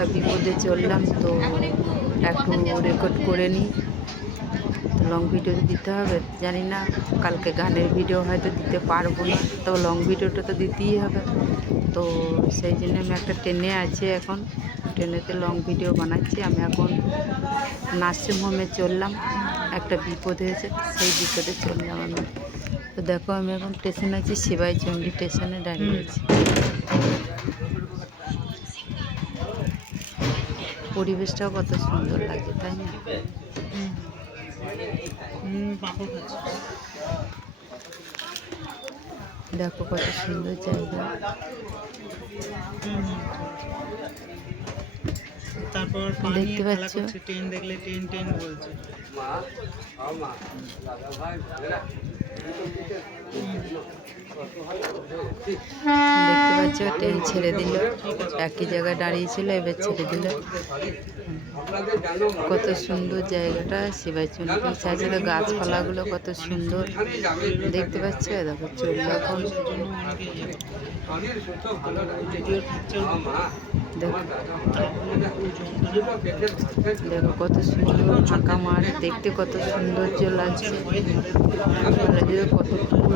একটা বিপদে চললাম, তো একটু রেকর্ড করে নিই। তো লং ভিডিও দিতে হবে, জানি না কালকে গানের ভিডিও হয়তো দিতে পারবো না, তো লং ভিডিওটা তো দিতেই হবে। তো সেই জন্য আমি একটা ট্রেনে আছি, এখন ট্রেনেতে লং ভিডিও বানাচ্ছি। আমি এখন নার্সিং হোমে চললাম, একটা বিপদ হয়েছে, সেই বিপদে চললাম আমি। তো দেখো আমি এখন স্টেশনে আছি, শিবাইচন্ডী স্টেশনে দাঁড়িয়ে আছি। পরিবেশটাও কত সুন্দর লাগছে, তাই না? দেখো কত সুন্দর জায়গা। তারপর দেখতে পাচ্ছ, ট্রেন দেখলে ট্রেন ট্রেন বলছে। দেখতে পাচ্ছ ট্রেন ছেড়ে দিল, একই জায়গায় দাঁড়িয়েছিল, এবার ছেড়ে দিল। কত সুন্দর জায়গাটা, শিবাইচন্ডী চারদিকে গাছপালাগুলো কত সুন্দর দেখতে পাচ্ছ। দেখো চলল এখন, দেখো কত সুন্দর ফাঁকা মাঠ, দেখতে কত সৌন্দর্য লাগছে। কত ফুল